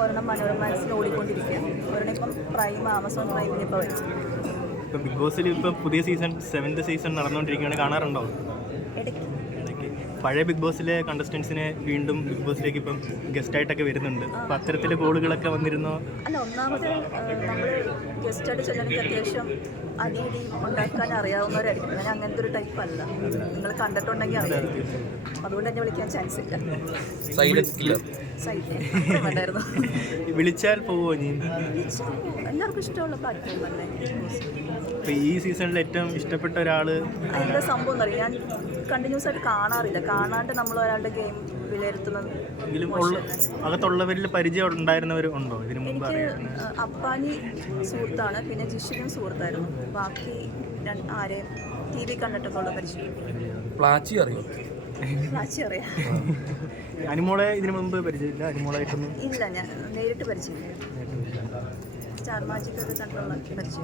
ഒരെണ്ണം മനോരമാക്സിൽ ഓടിക്കൊണ്ടിരിക്കുക, ഒരെണ്ണം ഇപ്പം പ്രൈം ആമസോൺ പ്രൈമിൽ ഇപ്പോൾ വരും. ഇപ്പം ബിഗ് ബോസിൽ ഇപ്പം പുതിയ സീസൺ 7th സീസൺ നടന്നുകൊണ്ടിരിക്കുകയാണ്, കാണാറുണ്ടോ? ഇടയ്ക്ക് പഴയ ബിഗ് ബോസിലെ കണ്ടസ്റ്റൻസിനെ വീണ്ടും ബിഗ് ബോസിലേക്ക് ഇപ്പം ഗസ്റ്റായിട്ടൊക്കെ വരുന്നുണ്ട്. അപ്പം അത്തരത്തിലെ കോളുകളൊക്കെ വന്നിരുന്നോ? അല്ല, ഒന്നാമത് നമ്മൾ ഗസ്റ്റായിട്ട് ചെല്ലണമെങ്കിൽ അത്യാവശ്യം അടിയിടി ഉണ്ടാക്കാൻ അറിയാവുന്നവരായിരിക്കും. ഞാൻ അങ്ങനത്തെ ഒരു ടൈപ്പ് അല്ല. നിങ്ങൾ കണ്ടിട്ടുണ്ടെങ്കിൽ അറിയായിരിക്കും. അതുകൊണ്ട് തന്നെ വിളിക്കാൻ ചാൻസ് ഇല്ല. വേണ്ടായിരുന്നു. വിളിച്ചാൽ പോവോ? നീ എല്ലാവർക്കും ഇഷ്ടമുള്ള പ്ലാറ്റ്ഫോം അല്ലേ. ഇപ്പം ഈ സീസണിൽ ഏറ്റവും ഇഷ്ടപ്പെട്ട ഒരാൾ അതിൻ്റെ സംഭവം എന്ന് പറയും, ഞാൻ കണ്ടിന്യൂസ് ആയിട്ട് കാണാറില്ല. കാണാണ്ട് നമ്മൾ ഒരാളുടെ ഗെയിം വിലയിരുത്തുന്നത്. അകത്തുള്ളവരിൽ പരിചയം ഉണ്ടായിരുന്നവർ ഉണ്ടോ ഇതിനു മുമ്പ്? എനിക്ക് അപ്പാനി സുഹൃത്താണ്, പിന്നെ ജിഷിനും സുഹൃത്തായിരുന്നു. ബാക്കി ആരെയും ടി വി കണ്ടിട്ടൊക്കെ ഉള്ള പരിചയം. പ്ലാച്ചി അറിയോ? പ്ലാച്ചി അറിയാം. അനുമോളെ ഇതിനു മുമ്പ് പരിചയമില്ല? അനുമോളായിട്ടൊന്നും ഇല്ല, ഞാൻ നേരിട്ട് പരിചയം. സ്റ്റാർ മാജിക് ഒക്കെ കണ്ടുള്ള പരിചയം.